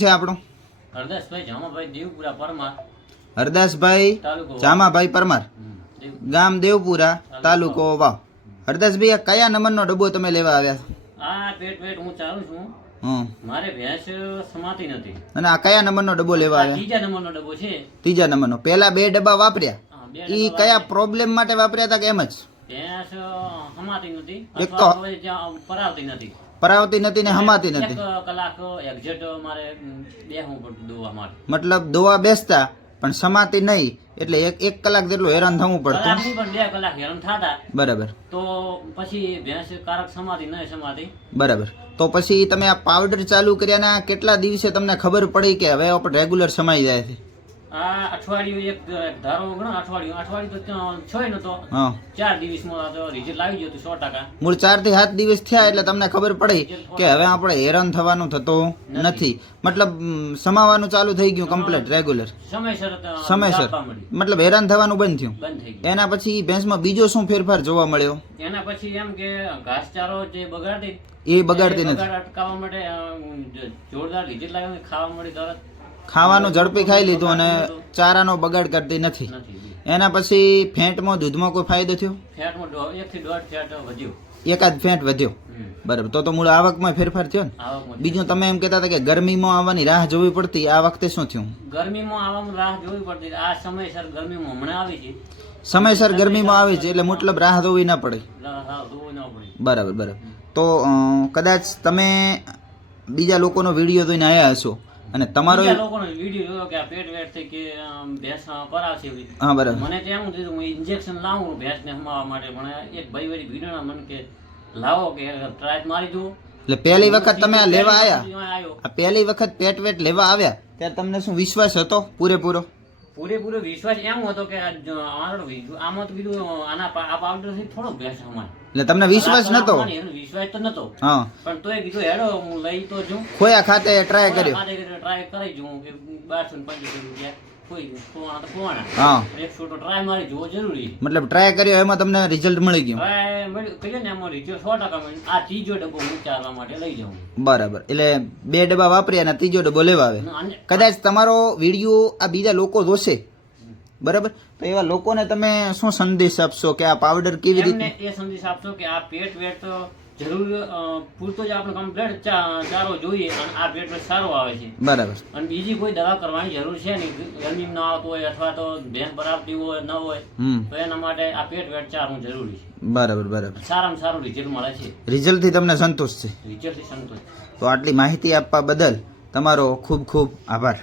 છે આપણો? હરદાસભાઈ જામાભાઈ દેવપુરા પરમાર. હરદાસભાઈ જામાભાઈ પરમાર. ગામ દેવપુરા તાલુકો વાવ. હરદાસભાઈ આ કયા નંબરનો ડબ્બો તમે લેવા આવ્યા આ પેટ પેટ હું ચાલુ છું. મારે ભેંસ સમાતી નથી. અને આ કયા નંબરનો ડબ્બો લેવા આવ્યા? ત્રીજા નંબરનો ડબ્બો છે. ત્રીજા નંબરનો. પહેલા બે ડબ્બા વાપર્યા. ઈ કયા પ્રોબ્લેમ માટે વાપર્યા હતા કે એમ જ? ભેંસ સમાતી નથી. એક તો પરાવતી નથી. પરાવતી નથી ને હમાતી નથી. કલાક એક્ઝેક્ટ મારે બેસવું પડતું દોવા માટે. મતલબ દોવા બેસતા પણ સમાતી નહીં એટલે એક એક કલાક જેટલું હેરાન થવું પડતું. પણ બે કલાક હેરાન થતા. બરાબર. તો પછી ભેંસ કારક સમાતી નહીં સમાતી. બરાબર. તો પછી તમે આ પાવડર ચાલુ કર્યાના કેટલા દિવસે તમને ખબર પડી કે હવે આપણે રેગ્યુલર સમાઈ જાય છે? આ અઠવાડિયું એક ધારો ગણો અઠવાડિયું. અઠવાડિયું તો ત્યાં નતો. ચાર દિવસમાં તો રિઝલ્ટ આવી ગયું સો ટકા. મૂળ ચારથી સાત દિવસ થયા એટલે તમને ખબર પડી કે હવે આપણે હેરાન થવાનું થતું નથી. મતલબ સમાવાનું ચાલુ થઈ ગયું કમ્પ્લીટ રેગ્યુલર સમયસર સમયસર. મતલબ હેરાન થવાનું બંધ થયું. એના પછી ભેંસમાં બીજો શું ફેરફાર જોવા મળ્યો? એના પછી એમ કે ઘાસચારો જે બગાડતી એ બગાડતી નથી. અટકાવવા માટે જોરદાર રિઝલ્ટ લાવ્યું ખાવા મળી તરત. ખાવાનું ઝડપી ખાઈ લીધું અને ચારાનો બગાડ કરતી નથી. એના પછી ફેંટમાં દૂધમાં કોઈ ફાયદો થયો? એકાદ ફેંટ વધ્યો. બરાબર. તો તો મૂળ આવકમાં ફેરફાર થયો ને? બીજું તમે એમ કહેતા હતા કે ગરમીમાં આવવાની રાહ જોવી પડતી આ વખતે શું થયું? ગરમીમાં આવવાની રાહ જોવી પડતી. આ સમયસર ગરમીમાં હમણાં આવી છે. સમયસર ગરમીમાં આવે છે એટલે મતલબ રાહ જોવી ના પડે. રાહ રાહ જોવી ન પડી. બરાબર બરાબર. તો કદાચ તમે બીજા લોકોનો વીડિયો જોઈને આવ્યા હશો. અને તમારો લોકોનો વીડિયો જોયો કે આ પેટ વેટ થઈ કે ભેંસ કરાવશે હા બરાબર. મને તો એમ થયું હું ઇન્જેક્શન લાવું ભેંસને હમાવા માટે પણ એક ભાઈ વળી ભીડણા મને કે લાવો કે ટ્રાય મારી દો એટલે પહેલી વખત તમે આ લેવા આવ્યો. આ પહેલી વખત પેટ વેટ લેવા આવ્યા? ત્યારે તમને શું વિશ્વાસ હતો પૂરેપૂરો? પૂરેપૂરો વિશ્વાસ એમ હતો કે આમાં તો કીધું આના આ પાવડરથી થોડો બેસ અમારે એટલે તમને વિશ્વાસ નતો? એનો વિશ્વાસ તો નતો. હા. પણ તોય કીધું હેડો હું લઈ તો જઉં. ખોયા ખાતે ટ્રાય કર્યો. ટ્રાય કરી જોઉં કે બારસો પંચોતેર રૂપિયા મતલબ ટ્રાય કર્યો એમાં તમને રિઝલ્ટ મળી ગયું. હવે મળ્યું- ને એમાં રીત્યો સો ટકા આ ત્રીજો ડબ્બો હું ચાલવા માટે લઈ જાઉં. બરાબર. એટલે બે ડબ્બા વાપર્યા અને ત્રીજો ડબ્બો લેવા આવે. કદાચ તમારો વીડિયો આ બીજા લોકો જોશે. બરાબર? તો એવા લોકોને તમે શું સંદેશ આપશો કે આ પાવડર કેવી રીતે? એ સંદેશ આપશો કે આ પેટ વેટ તો જરૂર પૂરતો જ આપણે કમ્પ્લેટ ચારો જોઈએ અને આ પેટ વેટ સારો આવે છે. બરાબર. અને બીજી કોઈ દવા કરવાની જરૂર છે નહીં. ગરમી ના આવતું હોય અથવા તો ભેંસ બરાબતી હોય ન હોય તો એના માટે આ પેટ વેટ ચારવું જરૂરી છે. બરાબર બરાબર. સારામાં સારું રિઝલ્ટ મળે છે. રિઝલ્ટથી તમને સંતોષ છે. રિઝલ્ટથી સંતોષ. તો આટલી માહિતી આપવા બદલ તમારો ખૂબ ખૂબ આભાર.